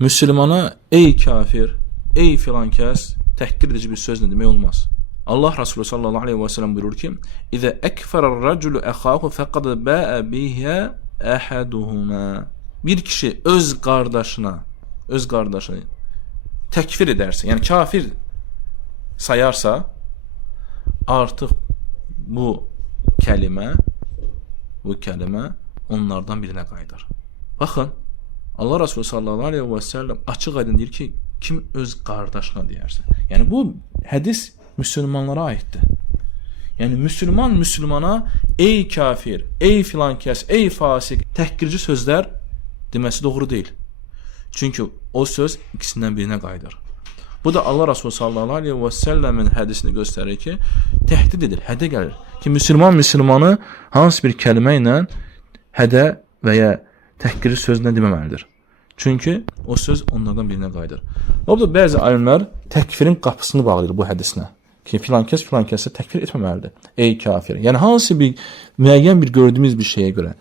Müslümana ey kafir, ey filan kəs təhqir edici bir söz demək olmaz. Allah Resulü sallallahu aleyhi ve sellem buyurur ki: "İza ekferer raculu ahahu faqad ba'a biha ahaduhuma." Bir kişi öz qardaşını təkfir edərsə, yəni kafir sayarsa, artıq bu kəlmə onlardan birinə qayıdır. Baxın, Allah Resulü sallallahu aleyhi ve sellem açıq aydın deyir ki, kim öz qardaşına deyərsə. Yəni bu hədis müsəlmanlara aiddir. Yəni müsəlmana ey kafir, ey filan kəs, ey fasik təhqirci sözlər deməsi doğru deyil. Çünki o söz ikisindən birinə qayıdır. Bu da Allah Resulü sallallahu aleyhi ve sellemin hədisini göstərir ki, təhdid edir, hədə gəlir. Ki müsəlmanı hansı bir kəlmə ilə hədə və ya təhqiri sözlə deməməlidir. Çünki o söz onlardan birinə qayıdır. O da bəzi alimlər təkfirin qapısını bağlayır bu hədislə. Ki filan kəsə təkfir etməməlidir. Ey kafir. Yəni hansı bir müəyyən bir gördüyümüz bir şeyə görə,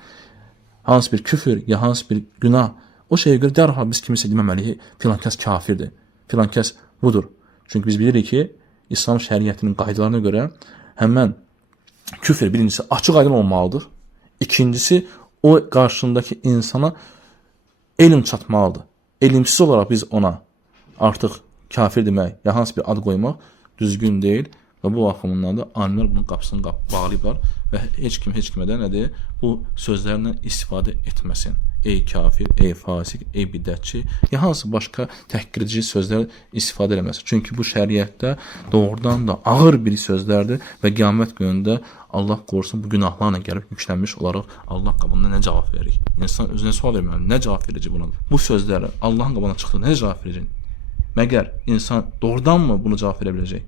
hansı bir küfür ya hansı bir günah, o şeyə görə dərhal biz kimisə deməməliyik, filan kəs kafirdir. Filan kəs budur. Çünki biz bilirik ki, İslam şəriətinin qaydalarına görə həmən küfür birincisi açıq aydın olmalıdır. İkincisi o qarşındakı insana elm çatmalıdır. Elmsiz olaraq biz ona artıq kafir demək, ya hansı bir ad qoymaq düzgün deyil və bu baxımından da alimlər bunun qapısını bağlayıblar və heç kimə nədir? Bu sözlərlə istifadə etməsin. Ey kafir, ey fasik, ey bidətçi, ya hansı başqa təhqirici sözlər istifadə eləməsin. Çünki bu şəriətdə doğrudan da ağır bir sözlərdir və qiyamət günündə Allah qorusun bu günahlarla gəlib yüklənmiş olaraq Allah qabında nə cavab verir? İnsan özünə sual verməli, nə cavab verəcək buna? Bu sözlərə Allahın qabına çıxdı, nə cavab verəcək? Məgər insan doğrudan mı bunu cavab verə biləcək?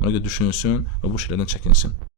Ona görə düşünsün və bu şeylərdən çəkinsin.